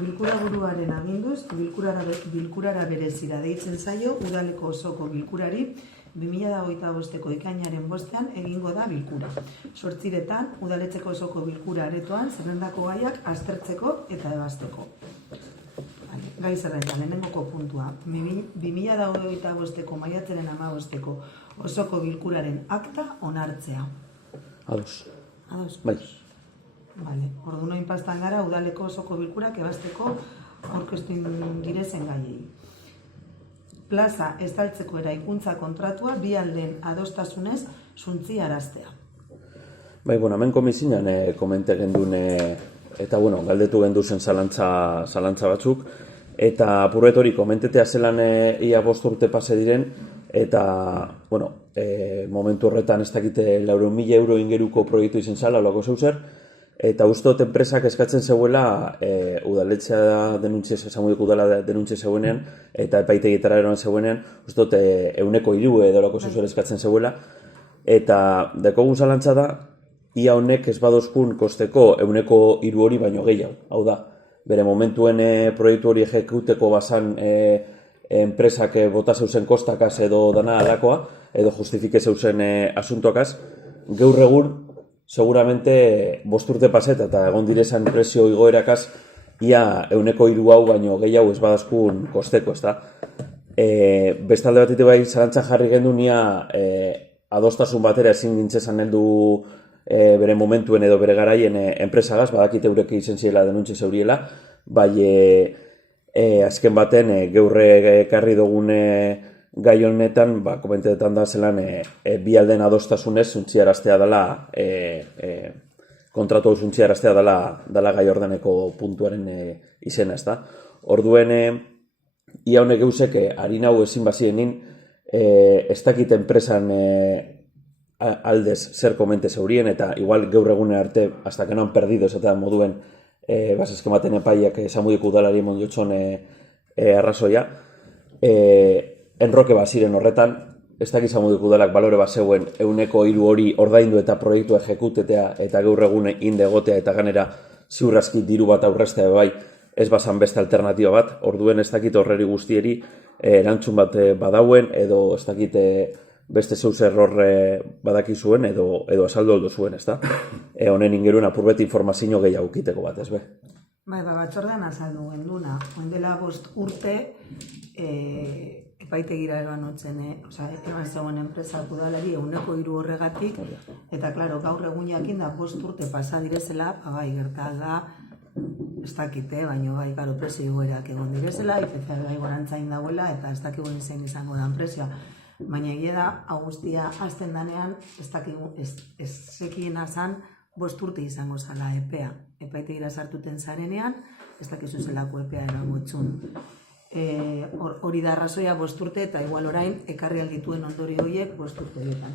bilkura buruaren aginduz, bilkurara berezira deitzen zaio udaleko osoko bilkurari 2025ko ekainaren 5ean egingo da bilkura. 8 udaletxeko osoko bilkura aretoan zerrendako gaiak aztertzeko eta ebazteko. Gai zerrenda, lehenengoko puntua. 2025ko maiatzaren 15ko osoko bilkuraren akta onartzea. Ados. Ados? Bai. Vale. Ordu noin pastan gara udaleko osoko bilkurak ebazteko aurkeztu direzen gaiei. Plaza estaltzeko eraikuntza kontratua bi aldeen adostasunez suntziaraztea. Bai, hemen komisioan komente gendun eta, galdetu genduzen zalantza batzuk, eta apurret hori komentetea zelan ia 5 urte pase diren, eta, momentu horretan ez dakite 400.000 euro ingeruko proiektu izen zala, olako zeuzer, eta ustot enpresak eskatzen zeuela udaletxea udala denuntxe zeuenean, eta epaitegitara eroan zeuenean, ustot 100.000 edo olako zeuzer eskatzen zeuela, eta dekogun zalantza da, ia honek ez badozkun kosteko 100.000 hori baino gehiago. Hau da, bere momentuen proiektu hori ejekuteko bazan enpresak bota zeuzen kostakaz edo dana alakoa, edo justifike zeuzen asuntoakaz, gaur egun seguramente 5 urte paset eta egon direzan prezio igoerakaz ia 100.000 hau baino gehiago ez badazkun kosteko, ez da. Bestalde batite bai zalantza jarri gendun ia adostasun batera ezin dintzezan heldu bere momentuen edo bere garaien enpresagaz, badakite eurek izen ziela denuntxe zeuriela, bai azken baten geurre ekarri dugun gai honetan, komentetan da zelan bi alden adostasunez zuntziaraztea dela, kontratu hau zuntziaraztea dela gai ordeneko puntuaren izena, ez da. Orduen, ia honek eusek harin hau ezin bazienin, ez dakit enpresan aldez zer komente zeurien, eta igual gaur egune arte, hasta que no han perdido, esatean moduen, eskematen epaiak Samudik udalari mondiotxon arrazoia, enroke baziren horretan, ez dakit Samudik udalak balore bazeuen 100.000 hori ordaindu eta proiektu ejekutetea eta gaur egune indegotea eta ganera ziurrazki diru bat aurrestea bai, ez bazan beste alternatiba bat, orduen ez dakit horreri guztieri erantzun bat badauen, edo ez dakit beste zeuz error badakizuen edo asaldo oldo zuen, ez da? Honen ingeruen apurbet informazio gehiago kiteko bat, ez be? Bai, batzordean azaldu genduna. Oendela 5 urte epaitegira eban otzen, eban zegoen enpresak udalari 100.000 horregatik, eta, klaro, gaur egun jakin da 5 urte pasa direzela, bai, gerta da, ez dakite, baina bai, garo, prezio igoerak egon direzela, IPC bai gorantzain dauela, eta ez dakigun zein izango dan prezioa. Baina egia da, augustia azten danean, ez zekien azan, 5 urte izango zala epea. Epaitegira sartuten zarenean, ez dakizu zelako epea erango txun. Hori da arrazoia 5 urte, eta igual orain, ekarri aldituen ondori horiek 5 urte horietan.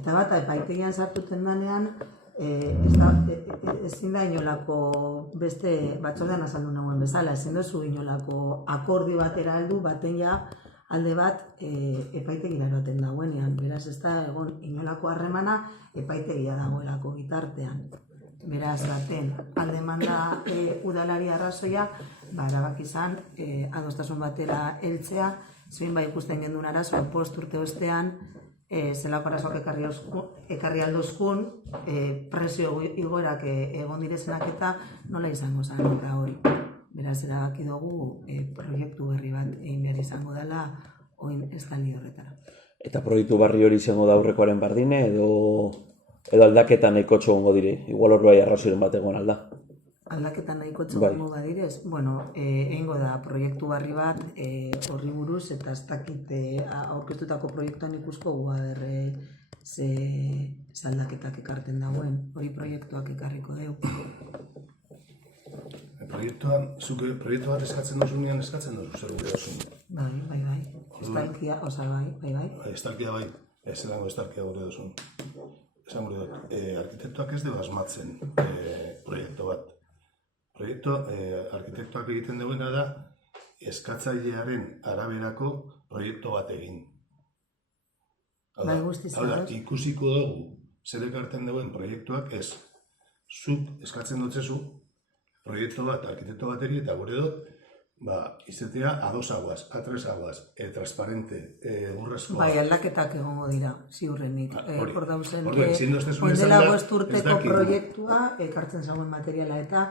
Eta bat, epaitegian sartuten danean, ezin da inolako beste batzordean azaldu nagoen bezala, ezin dozu inolako akordio batera aldu, baten ja alde bat epaitegira eroten dagoenean. Beraz, ez da egon inolako harremana epaitegia dagoelako bitartean. Beraz, baten alde manda udalari arrazoia, erabaki izan adostasun batera heltzea, zein bai ikusten gendun arazoa 5 urte ostean, zelako arazoak ekarri aldozkun, prezio igoerak egon direzenak eta nola izango zen eta hori. Beraz, erabaki dugu proiektu berri bat egin behar izango dela oin estaldi horretara. Eta proiektu barri hori izango da aurrekoaren bardine edo aldaketan nahiko txogongo dire? Igual hor bai arrazoiren bat egon alda. Aldaketan nahiko txogongo badirez? Bueno, egingo da proiektu barri bat horri buruz eta ez dakit aurkeztutako proiektuan ikusko guader ze aldaketak ekarten dagoen. Hori proiektuak ekarriko dugu. Proiektu bat eskatzen duzunean eskatzen duzu zer gure duzun. Bai. Estalkia, bai. Estalkia bai, ez erango estalkia gure duzun. Esan gure dut, arkitektuak ez dela asmatzen proiektu bat. Arkitektuak egiten duena da eskatzailearen araberako proiektu bat egin. Hau da, ikusiko dugu zer ekarten duen proiektuak ez. Zuk eskatzen dutzezu, proiektu bat, arkitekto bateri, eta gure dut, izatea A2 aguas, A3 aguas, transparente, urrezkoa. Bai, aldaketak egongo dira, ziurrenik. Hor dauzen, dela 5 urteko proiektua, ekartzen zauen materiala eta,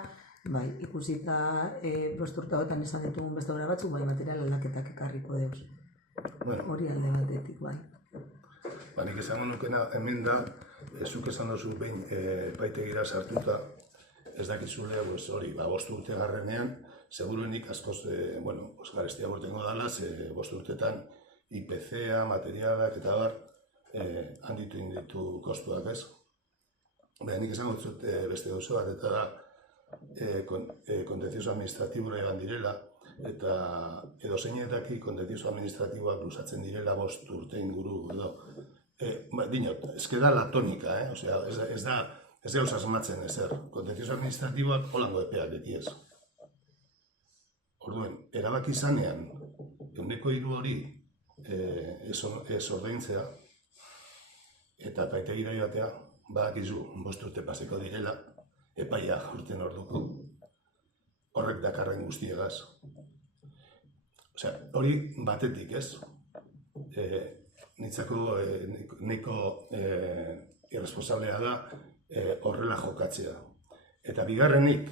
bai, ikusita 5 urte hauetan izan ditugun beste obra batzuk, bai, material aldaketak ekarriko deuz. Hori alde batetik, bai. Nik esango nukena hemen da, zuk esan duzu behin epaitegira sartuta, ez dakizule, hori, 5 urte garrenean, seguruenik askoz, garestia bortengo dala, 5 urtetan IPC-a, materialak eta bar, handitu inditu kostuak ez. Nik esango dut beste gauza bat, eta da, kontentzioso administratibura egan direla, eta edo zeineetaki kontentzioso administratiboak luzatzen direla 5 urte inguru edo. Dinot, ez da la tonika, ez da gauza asmatzen ezer. Kontentzioso administratiboak holango epeak beti ez. Orduen, erabaki izanean, 100% hori ez ordaintzea, eta epaitegira joatea, badakizu 5 urte paseko direla, epaia urten orduko, horrek dakarren guztiegaz. Hori batetik ez, nitzako neko irresponsablea da horrela jokatzea. Eta bigarrenik,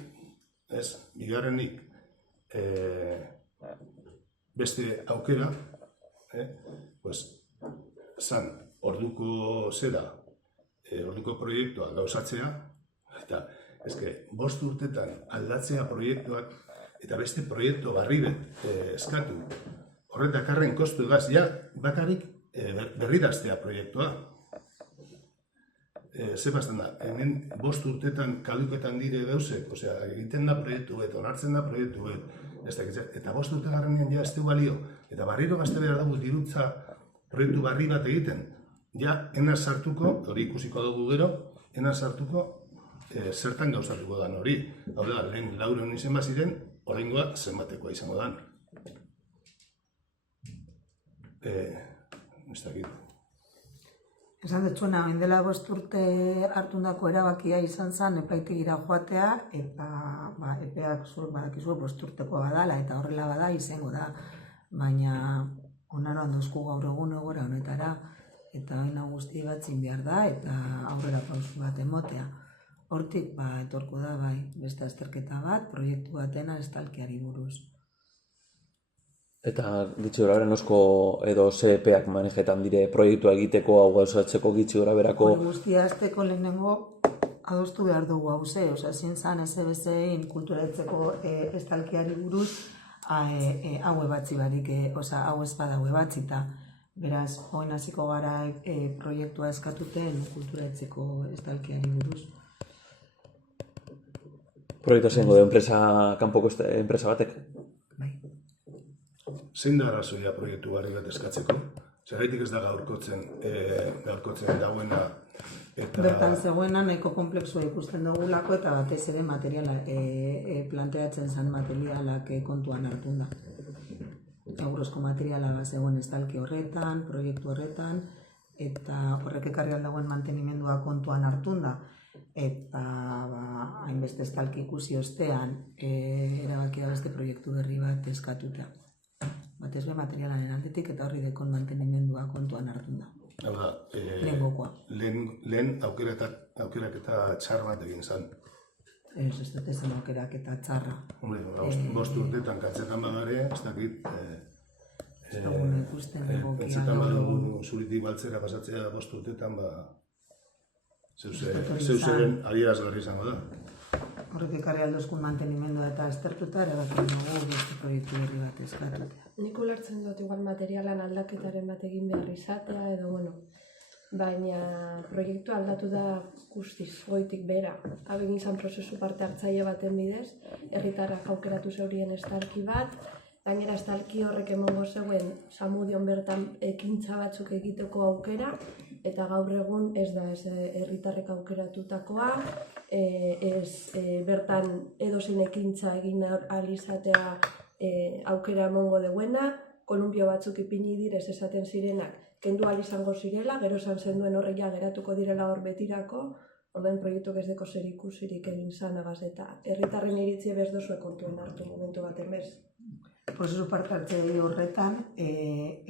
beste aukera, zan orduko zera, orduko proiektua gauzatzea, eta 5 urtetan aldatzea proiektuak eta beste proiektu barri eskatu horret dakarren kostu egaz, bakarrik berriraztea proiektua. Ze bastan da, hemen 5 urtetan kaduketan dire gauzek, egiten da proiektu bet, onartzen da proiektu bet, eta 5 urte garrenean ez du balio, eta barriro gazte behar dugu dirutza proiektu barri bat egiten, ena sartuko, hori ikusiko dugu gero, ena sartuko zertan gauzatuko dan hori. Hau da, lehen 400 izen baziren, oraingoa zenbatekoa izango dan. Ez dakit. Esan dutxuna, dela 5 urte hartundako erabakia izan zen epaitegira joatea, eta epeak zuek badakizu 5 urteko badala, eta horrela bada izango da. Baina, onaroan dozku gaur egun egora honetara, eta baina guzti bat zin behar da, eta aurrera pausu bat emotea. Hortik, etorko da, beste azterketa bat, proiektu batena estalkiari buruz. Eta gitxi gora bera nosko edo CEP-ak manejetan dire proiektua egiteko hau gauzatzeko gitxi gora berako? Hori guztia azteko lehenengo adostu behar dugu hau ze, zin zan SBC-in kulturatzeko estalkiari buruz hau ebatzi barik, hau ez bada hau ebatzita. Beraz, hoin hasiko gara proiektua eskatuten kulturatzeko estalkiari buruz. Proiektua zengo da kanpoko enpresa batek? Bai. Zein da arrazoia proiektu barri bat eskatzeko? Zergaitik ez da gaurkotzen dauena eta... Bertan zegoena nahiko komplexua ikusten dugulako eta batez ere materiala planteatzen zen materialak kontuan hartun da. Eurozko materiala zegoen estalki horretan, proiektu horretan, eta horrek ekarri aldagoen mantenimendua kontuan hartun da. Eta hainbeste estalki ikusi ostean erabakia beste proiektu berri bat eskatuta. Batez be materialaren aldetik eta horri dekon mantenimendua kontuan hartun da. Hau da, lehen aukerak eta txar bat egin zen. Ez dut esan aukerak eta txarra. 5 urtetan katzetan bagare, ez dakit... Ez dugun ikusten egokia. Pentsetan badugu zuritik baltzera pasatzea 5 urtetan, zeuzeren adierazgarri izango da. Horrek ekarri aldozkun mantenimendua eta aztertuta, erabakin dugu beste proiektu berri bat eskatuta. Nik ulertzen dut igual materialan aldaketaren bat egin behar izatea, edo baina proiektu aldatu da guztiz goitik bera. Habegin izan prozesu parte hartzaile baten bidez, herritarrak aukeratu zeurien estalki bat, gainera estalki horrek emango zeuen Zamudion bertan ekintza batzuk egiteko aukera, eta gaur egun ez da herritarrek aukeratutakoa, bertan edozein ekintza egin ahal izatea aukera emango deuena, kolumpio batzuk ipini direz esaten zirenak kendu ahal izango zirela, gero esan zenduen horreia geratuko direla hor betirako, Orduan proiektuak ez deko zer ikusirik egin zanagaz eta herritarren iritzi bez dozue kontuen hartu momentu baten bez. Prozesu parte hartzaile horretan,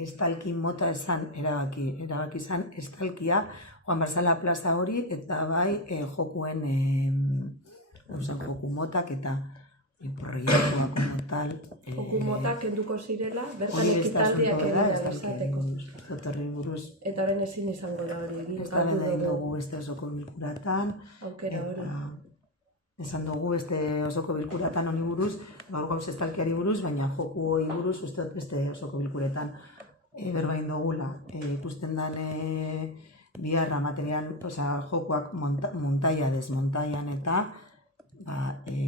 estalki mota esan erabaki izan, estalkia Juan Barzala plaza hori eta bai jokuen joku motak eta proiektuak como tal. Joku motak kenduko zirela, bertan ekitaldiak egin izateko. Horri buruz. Eta horren ezin izango da hori egin. Ez da bedain dugu beste osoko bilkuratan. Aukera hori. Esan dugu beste osoko bilkuratan honi buruz, gaur gauz estalkiari buruz, baina joku hori buruz uste dut beste osoko bilkuretan berbain dugula. Ikusten den biharra material, jokuak montaia desmontaian eta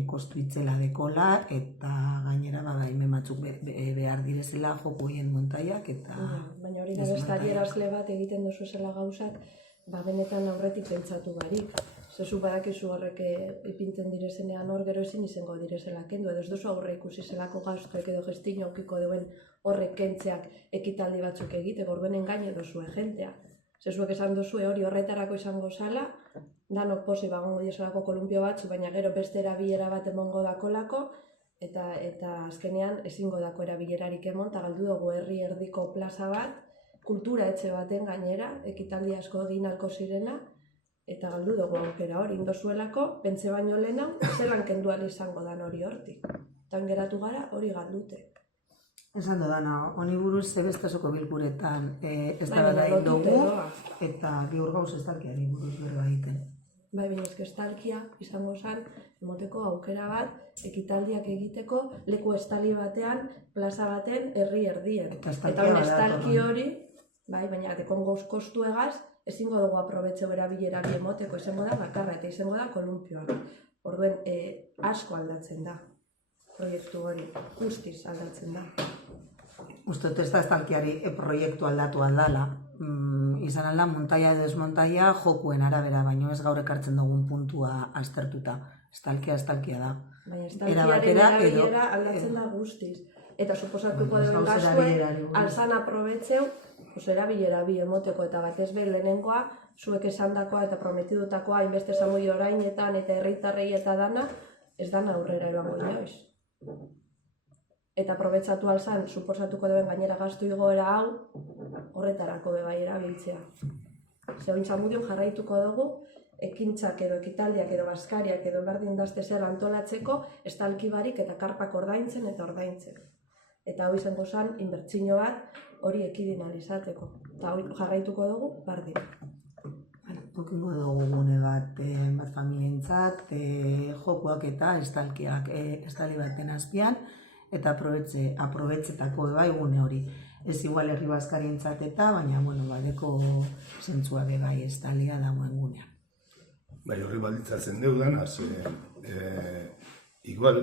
kostu itzela dekola eta gainera baimen batzuk behar direzela joku horien montaiak eta... Baina hori da bestari erazle bat egiten dozu zela gauzak, benetan aurretik pentsatu barik. Zezu badakizu horrek ipintzen direzenean hor gero ezin izango direzela kendu, edo ez duzu aurre ikusi zelako gastuek edo gestino okiko duen horrek kentzeak ekitaldi batzuk egiteko, orduen engaine dozue jentea. Zezuek esan dozue hori horretarako izango zala, danok posi bagongo diesolako kolumpio batzu, baina gero beste erabilera bat emongo dakolako, eta azkenean ezingo dako erabilerarik emon, eta galdu dugu herri erdiko plaza bat, kultura etxe baten gainera, ekitaldi asko egin alko zirena, eta galdu dugu aukera hori indozuelako, pentsa baino lehena, zelan kendual izango dan hori hortik. Tan geratu gara hori galdute. Esan dodana, honi buruz zebestazoko bilkuretan ez da bada dugu, eta gaur gauz estalkiari buruz berba egiten. Bai, baina estalkia izango zen, emoteko aukera bat, ekitaldiak egiteko, leku estali batean, plaza baten, herri erdien. Eta estalki hori, bai, baina dekon goz kostu egaz, ezingo dugu aprobetzeu erabilera bi emoteko, izango da bakarra eta izango da kolumpioak. Orduen, asko aldatzen da, proiektu hori, guztiz aldatzen da. Uste dut ez da estalkiari proiektu aldatu aldala. Izan alda, montaia desmontaia jokuen arabera, baino ez gaur ekartzen dugun puntua aztertuta. Estalkia da. Baina estalkiaren erabilera aldatzen da guztiz. Eta suposatuko duen gaztuen, alzan aprobetzeu, erabilera bi emoteko eta batez be lehenengoa, zuek esandakoa eta prometidutakoa, hainbeste zamoi orainetan eta herritarrei eta dana, ez dana aurrera ebango inoiz. Eta aprobetsatu alzan, suposatuko duen gainera gastu igoera hau, horretarako bebai erabiltzea. Zehoin zamudion jarraituko dugu, ekintzak edo ekitaldiak edo baskariak edo berdin dazte zer antolatzeko, estalki barik eta karpak ordaintzen eta ordaintzen. Eta hau izango zen, inbertsio bat hori ekidin alizateko. Eta hori jarraituko dugu, bardin. Okingo dugu gune bat familientzat, jokuak eta estalkiak estali baten azpian, eta aprobetzetako bai gune hori. Ez igual herri bazkarientzat eta, baina, badeko zentzua bai estalia dagoen gunean. Bai, horri baldintzatzen deudan, igual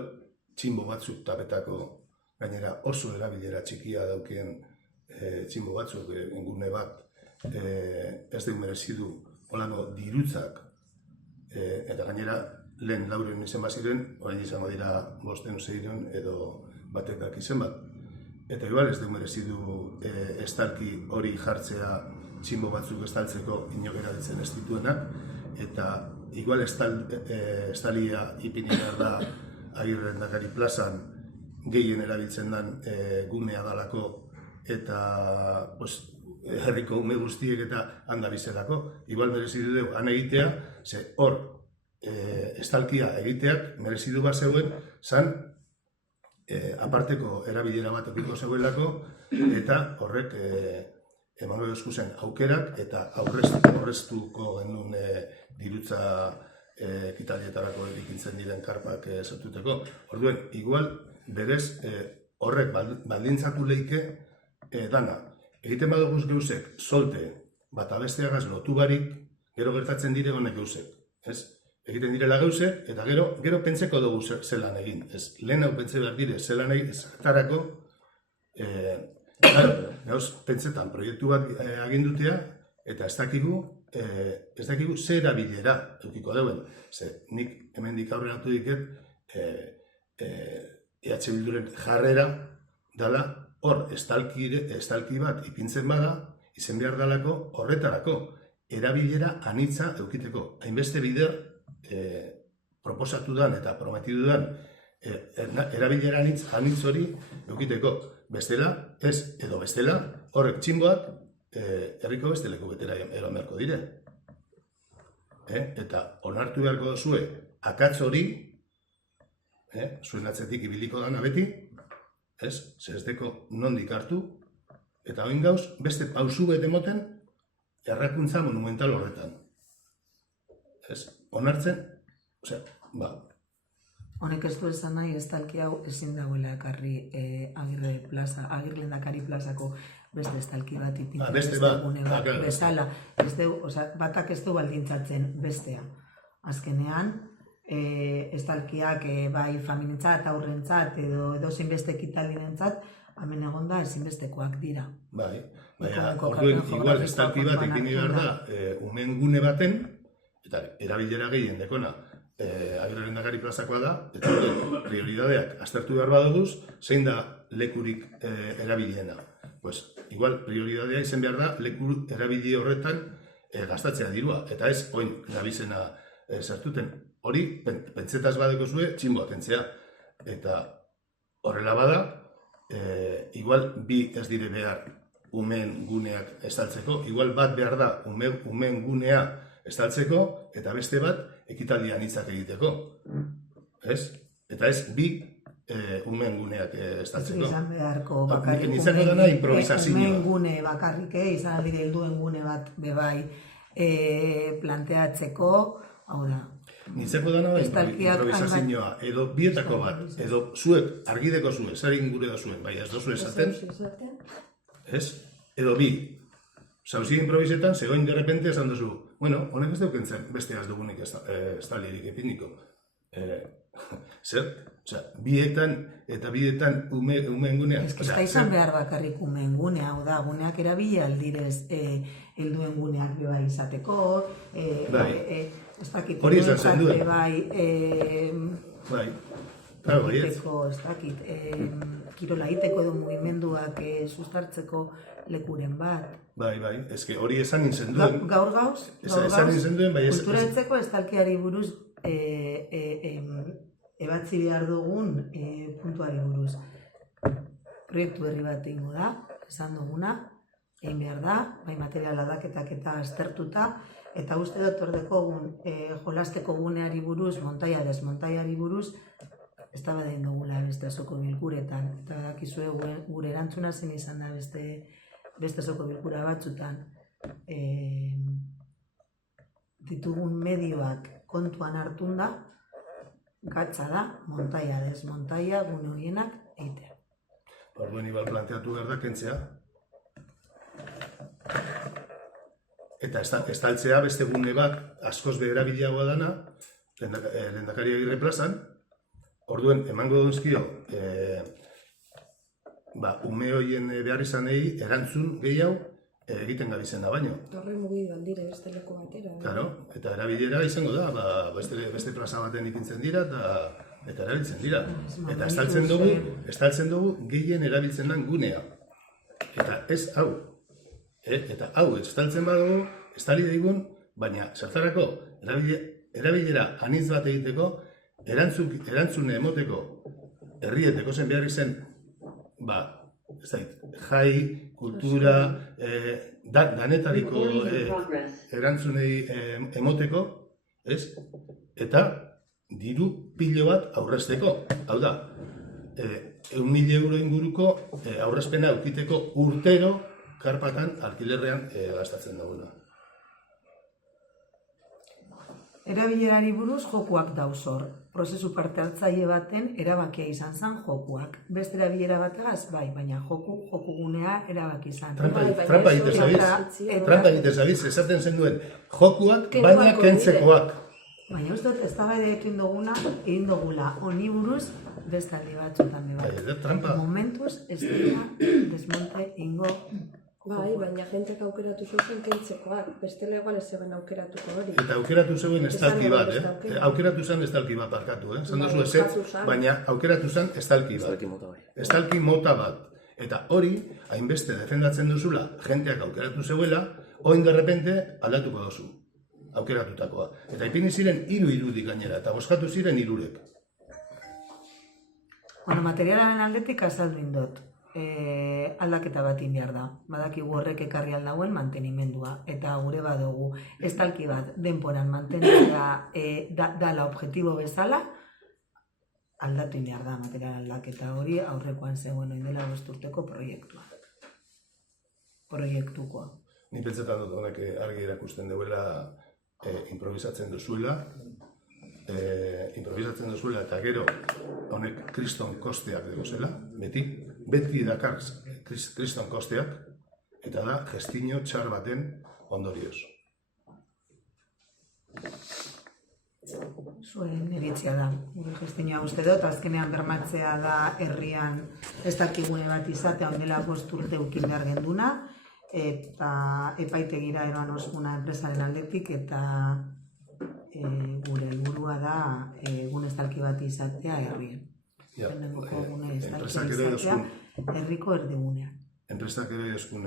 txinbo batzuk tapetako gainera oso erabilera txikia daukien txinbo batzuk ingune bat ez deun merezidu holako dirutzak eta gainera lehen lauren izen baziren, orain izango dira 500-600 edo batek daki izen bat. Eta igual ez deun merezidu estalki hori jartzea txinbo batzuk estaltzeko inok erabiltzen ez dituenak, eta igual estalia ipini behar da Agirre Lehendakari plazan gehien erabiltzen den gunea dalako eta herriko ume guztiek eta handabizelako. Igual merezidu dugu han egitea, ze hor estalkia egiteak merezidu bat zegoen zan aparteko erabilera bat okiko zegoelako eta horrek emango dozkuzen aukerak eta aurreztuko genuen dirutza ekitalietarako egikintzen diren karpak sortuteko. Orduen, igual berez horrek baldintzatu leike dana. Egiten baduguz geuzek solte bat abesteagaz lotu barik, gero gertatzen dire honek geuzek. Egiten direla geuzek eta gero pentseko dugu zelan egin. Lehen hau pentsa behar dire zelan egin ezartarako gauz pentsetan proiektu bat agindutea eta ez dakigu ze erabilera eukiko dauen. Nik hemendik aurreratu diket EH Bilduren jarrera dala hor estalki bat ipintzen bada izen behar dalako horretarako erabilera anitza eukiteko. Hainbeste bider proposatu dan eta prometidu dan erabilera anitz hori eukiteko. Bestela, ez edo bestela, horrek txinboak herriko beste leku betera eron beharko dire. Eta onartu beharko duzue, akatz hori, zuen atzetik ibiliko dana beti, ez deko nondik hartu, eta oin gauz, beste pausu bete moten, errakuntza monumental horretan. Onartzen, Honek ez du esan nahi, estalki hau ezin dagoela ekarri Agirlendakari plazako beste estalki bat ipintzen beste gune bat bezala. Batak ez du baldintzatzen bestea. Azkenean, estalkiak bai familientzat, aurrentzat edo zein beste ekitaldienentzat, hemen egonda ezinbestekoak dira. Bai, baina orduen igual estalki bat ipini behar da umen gune baten, eta erabilera gehien dekona, Agirlendakari plazakoa da, eta prioridadeak aztertu behar badoguz, zein da lekurik erabiliena. Igual prioridadea izan behar da leku erabili horretan gastatzea dirua, eta ez oin nabizena zertuten. Hori, pentsetaz badeko zue, txinboa kentzea. Eta horrela bada, igual bi ez dire behar umen guneak estaltzeko, igual bat behar da umen gunea estaltzeko, eta beste bat ekitaldian hitzak egiteko. Eta ez bi umen guneak estaltzeko. Izan beharko bakarrik umen gune bakarrik, izan aldi helduen gune bat bebai planteatzeko, hau da. Nintzeko dana improvisazioa, edo bietako bat, edo zuek, argideko zuek, zer ingure da zuen, bai ez dozu esaten, edo bi. Zauzi improvisetan, zegoen derrepente esan duzu, bueno, honek ez daukentzen besteaz dugunik estalirik epiniko. Zer? Bietan eta bietan umen gunea. Ez da izan behar bakarrik umen gunea, hau da, guneak erabili aldirez helduen guneak beba izateko, ez dakit, hori izan zen duen. Kirola egiteko edo mugimenduak sustartzeko lekuren bat. Bai, ezke hori esan nintzen duen. Gaur gauz, kulturatzeko estalkiari buruz ebatzi behar dugun puntuari buruz. Proiektu berri bat egingo da, esan duguna, egin behar da, bai material aldaketak eta aztertuta, eta uste dut ordekogun jolasteko guneari buruz, montaia desmontaiari buruz, ez da badain dugula beste azoko bilkuretan, eta badakizue gure erantzuna zen izan da beste azoko bilkura batzutan ditugun medioak kontuan hartun da, gatza da, montaia desmontaia gune horienak egitea. Orduen igual planteatu behar da kentzea. Eta estaltzea beste gune bat askoz beherabilagoa dana, Lehendakari Agirre plazan, orduen emango duzkio ume horien behar izanei erantzun gehiago egiten gabizena baino. Horre mugidu aldire beste leko batera. Claro, eta erabilera izango da, beste plaza baten ipintzen dira eta erabiltzen dira. Eta estaltzen dugu gehien erabiltzen den gunea. Eta ez hau. Eta hau estaltzen badugu, estali daigun, baina zertarako erabilera anitz bat egiteko, erantzune emoteko herrieteko zen behar izen, jai, kultura, danetariko erantzunei emoteko, eta diru pilo bat aurrezteko. Hau da, 1.000 euro inguruko aurrezpena aukiteko urtero karpatan alkilerrean gastatzen duguna. Erabilerari buruz jokuak dauzor. Prozesu parte hartzaile baten erabakia izan zen jokuak. Beste erabilera bategaz, bai, baina joku gunea erabaki izan. Trampa egiten zabiz, esaten zen duen jokuak, baina kentzekoak. Baina uste dut, ez da bere egin dugula, honi buruz beste aldi batzutan beba. Momentuz, ez dira desmonte ingo. Bai, baina jentek aukeratu zuen kentzekoak, bestela igual ez zegoen aukeratuko hori. Eta aukeratu zegoen estalki bat, aukeratu zen estalki bat parkatu, zan duzu eset, baina aukeratu zen estalki bat. Estalki mota bat. Eta hori, hainbeste defendatzen duzula, jenteak aukeratu zeuela, oin derrepente aldatuko dozu, aukeratutakoa. Eta ipini ziren 3 irudik gainera, eta boskatu ziren 3. Bueno, materialaren aldetik azaldu indot. Aldaketa bat behar da. Badakigu horrek ekarri aldauen mantenimendua. Eta gure badugu estalki bat denporan mantentzea dala objektibo bezala, aldatu behar da material aldaketa hori aurrekoan zegoen oindela 5 urteko proiektukoa. Ni pentsetan dut honek argi erakusten duela improvisatzen duzuela, eta gero honek kriston kosteak dugozela, beti dakar kriston kosteak, eta da gestio txar baten ondorioz. Zuen iritzia da, gure gestioa uste dut, azkenean bermatzea da herrian ez dakigune bat izatea ondela 5 urte ukin behar genduna, eta epaitegira eroan osguna enpresaren aldetik, eta gure helburua da gune estalki bat izatea herrien. Enpresak ere dozkun herriko erdigunean. Enpresak ere dozkun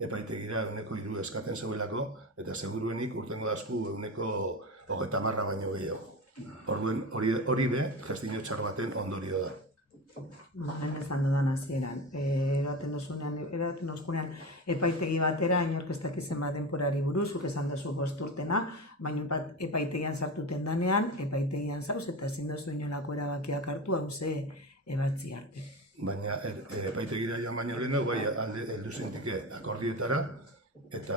epaitegira 3 eskaten zeuelako, eta seguruenik urtengo dazku 30 baino gehiago. Orduen hori be, gestio txar baten ondorio da. Hemen ezan dudan hasieran. Eraten dozkunean epaitegi batera, inork ez dakizen bat denporari buruz, zuk esan duzu 5 urtena, baina epaitegian sartuten danean, epaitegian zauz, eta ezin duzu inolako erabakiak hartu, hauze ebatzi arte. Baina epaitegira joan baino lehenago, bai heldu zintike akordietara, eta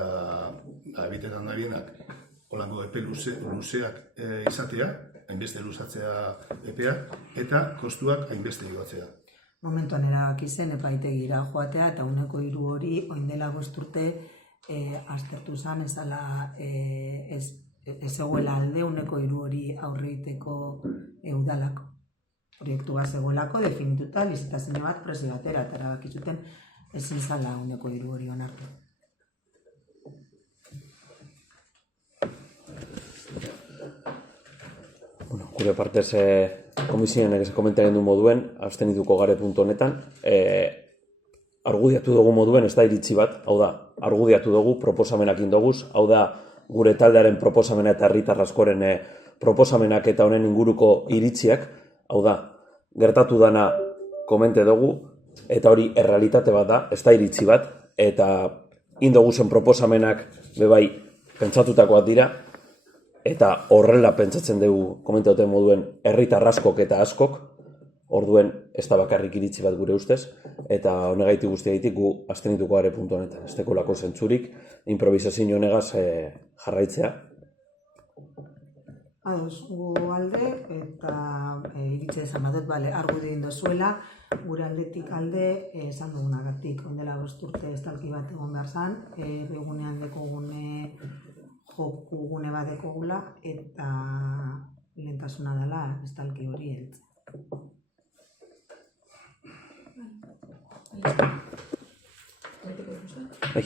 abitetan da bienak, holango epe luzeak izatea, hainbeste luzatzea epeak, eta kostuak hainbeste igotzea. Momentuan erabaki zen epaitegira joatea, eta 3 hori oindela 5 urte aztertu zen, ez egoela alde 3 hori aurreiteko udalako. Proiektu bat zegoelako, definituta, lizitazio bat prezio batera, eta erabaki zuten ezin zala 3 hori onartu. Gure partez komisionek ez komentaren du moduen, abstenituko gare puntu honetan, argudiatu dugu moduen ez da iritzi bat, hau da, argudiatu dugu proposamenak indoguz, hau da, gure taldearen proposamena eta herritar askoren proposamenak eta honen inguruko iritziak, hau da, gertatu dana komente dugu, eta hori errealitate bat da, ez da iritzi bat, eta indoguzen proposamenak bebai pentsatutakoak dira, eta horrela pentsatzen dugu komentatu moduen herritar askok eta askok, orduen ez da bakarrik iritzi bat gure ustez, eta honegaitik guztiagaitik gu abstenituko gare puntu honetan. Ez tekolako zentzurik, improvisazio honegaz jarraitzea. Ados, gu alde, eta iritze esan badut, argudio indozuela, gure aldetik alde, esan dugunagatik, ondela 5 urte estalki bat egon behar zan, begunean dekogune joku gune bat dekogula, eta lehentasuna dela estalki hori heltzen. Bai.